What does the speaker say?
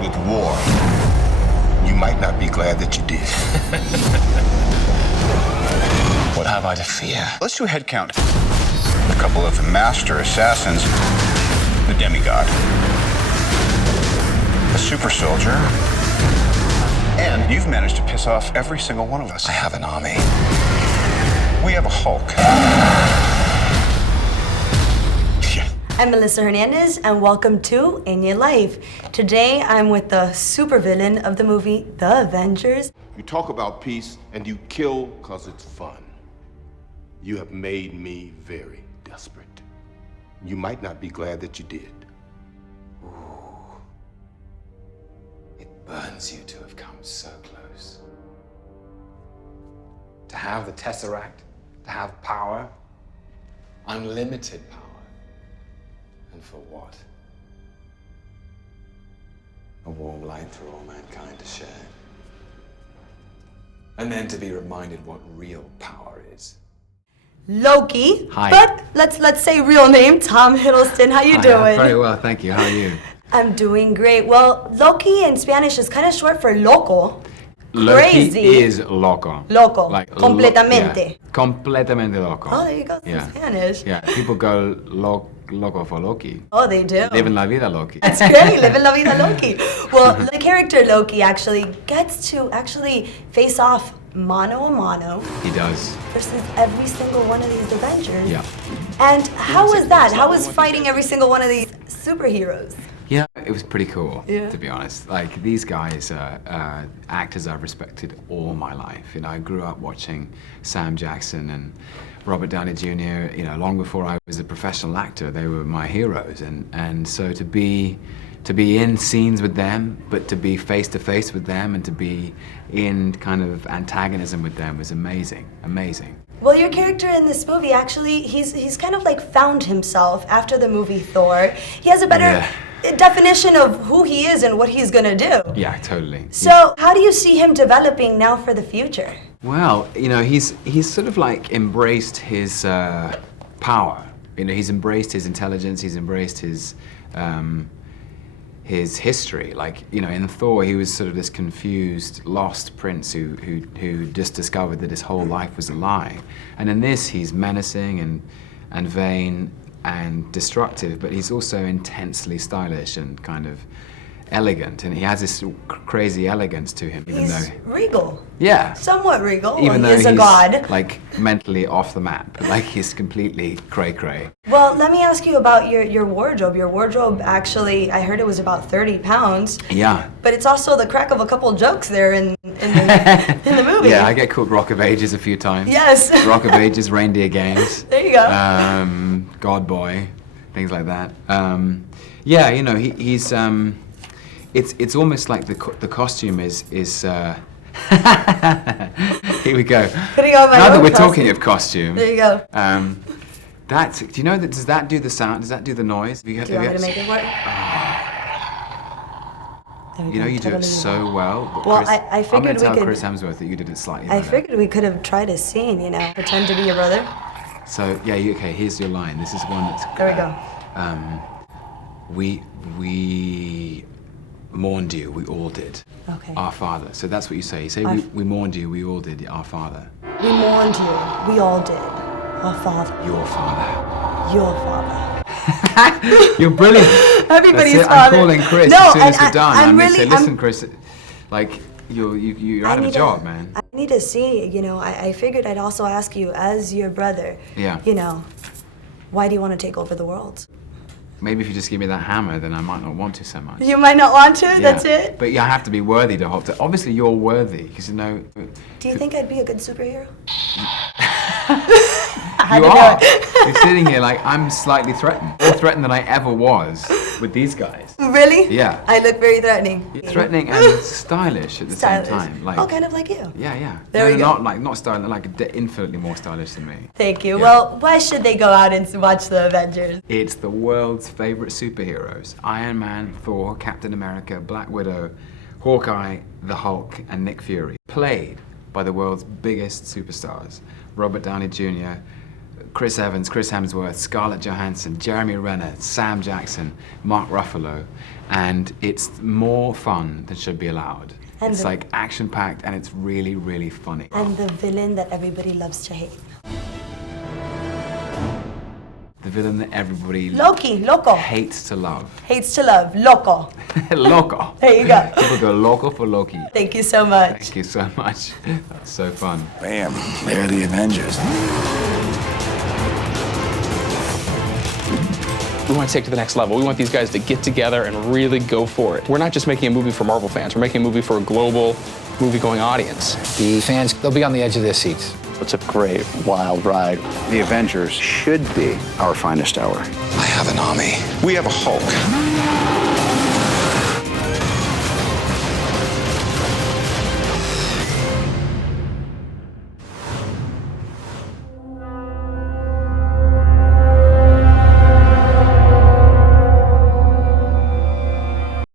with war. You might not be glad that you did. What have I to fear? Let's do a head count. A couple of master assassins, the demigod, a super soldier, and you've managed to piss off every single one of us. I have an army. We have a Hulk. I'm Melissa Hernandez, and welcome to In Your Life. Today, I'm with the supervillain of the movie, The Avengers. You talk about peace, and you kill because it's fun. You have made me very desperate. You might not be glad that you did. Ooh. It burns you to have come so close. To have the Tesseract, to have power, unlimited power. And for what? A warm light for all mankind to share. And then to be reminded what real power is. Loki. Hi. But let's say real name, Tom Hiddleston. How you Hi, doing? Very well, thank you. How are you? I'm doing great. Well, Loki in Spanish is kind of short for loco. Loki Crazy. is loco. Loco. Like, Completamente. Yeah. Completamente loco. Oh, there you go. It's Yeah. in Spanish. Yeah, people go loco for Loki. Oh, they do. Living la vida Loki. That's great, living la vida Loki. Well, the character Loki actually gets to face off mano a mano He does. versus every single one of these Avengers. Yeah. And how was that? How was fighting every single one of these superheroes? Yeah, it was pretty cool, Yeah. to be honest. Like, these guys are actors I've respected all my life. You know, I grew up watching Sam Jackson and Robert Downey Jr., you know, long before I was a professional actor. They were my heroes. And so to be in scenes with them, but to be face to face with them and to be in kind of antagonism with them was amazing, amazing. Well, your character in this movie, actually, he's kind of like found himself after the movie Thor. He has a better definition of who he is and what he's gonna do. Yeah, totally. So, how do you see him developing now for the future? Well, you know, he's sort of like embraced his power. You know, he's embraced his intelligence. He's embraced his history. Like, you know, in Thor, he was sort of this confused, lost prince who just discovered that his whole life was a lie. And in this, he's menacing and vain and destructive, but he's also intensely stylish and kind of elegant, and he has this crazy elegance to him, even He's though regal. yeah, Somewhat regal. even He though is he's a god. like mentally off the map, like he's completely cray. Well, let me ask you about your wardrobe. Your wardrobe, actually, I heard it was about 30 pounds. Yeah. But it's also the crack of a couple jokes there in the movie. Yeah, I get called Rock of Ages a few times. Yes. Rock of Ages, Reindeer Games. There you go. God Boy, things like that. Yeah, you know, he's. It's almost like the costume is. Here we go. Putting on my Now that own we're costume. talking of costume. There you go. Do you know that? Does that do the sound? Does that do the noise? Do you want me to make it work? You know, you do it so well. But Well, Chris, I figured I'm gonna we tell could- Chris Hemsworth that you did it slightly I better. figured we could have tried a scene, you know, pretend to be your brother. So yeah, okay. Here's your line. This is one that's. There we go. We mourned you. We all did. Okay. Our father. So that's what you say. You say we mourned you. We all did. Our father. We mourned you. We all did. Our father. Your father. Your father. You're brilliant. Everybody's That's it. father. I'm calling Chris No, as soon as and we're done. I'm I'm gonna really- say, listen, Chris. Like you're out of a job, man. I need to see, you know, I figured I'd also ask you, as your brother, Yeah. you know, why do you want to take over the world? Maybe if you just give me that hammer, then I might not want to so much. You might not want to, Yeah. that's it? But you have to be worthy to hold to. Obviously, you're worthy because you know. Do you think I'd be a good superhero? You are. You're sitting here like I'm slightly threatened. More threatened than I ever was with these guys. Really? Yeah. I look very threatening. You're threatening and stylish at the Stylish. same time. Like, Oh, kind of like you. yeah. There we go. Not stylish, like infinitely more stylish than me. Thank you. Yeah. Well, why should they go out and watch the Avengers? It's the world's favorite superheroes: Iron Man, Thor, Captain America, Black Widow, Hawkeye, the Hulk, and Nick Fury. Played by the world's biggest superstars: Robert Downey Jr., Chris Evans, Chris Hemsworth, Scarlett Johansson, Jeremy Renner, Sam Jackson, Mark Ruffalo, and it's more fun than should be allowed. And it's like action-packed, and it's really, really funny. And the villain that everybody loves to hate. The villain that everybody Loki, loco. hates to love. Hates to love, loco. Loco. There you go. People go loco for Loki. Thank you so much. Thank you so much. That's so fun. Bam, they're the Avengers. We want to take it to the next level. We want these guys to get together and really go for it. We're not just making a movie for Marvel fans. We're making a movie for a global movie-going audience. The fans, they'll be on the edge of their seats. It's a great, wild ride. The Avengers should be our finest hour. I have an army. We have a Hulk.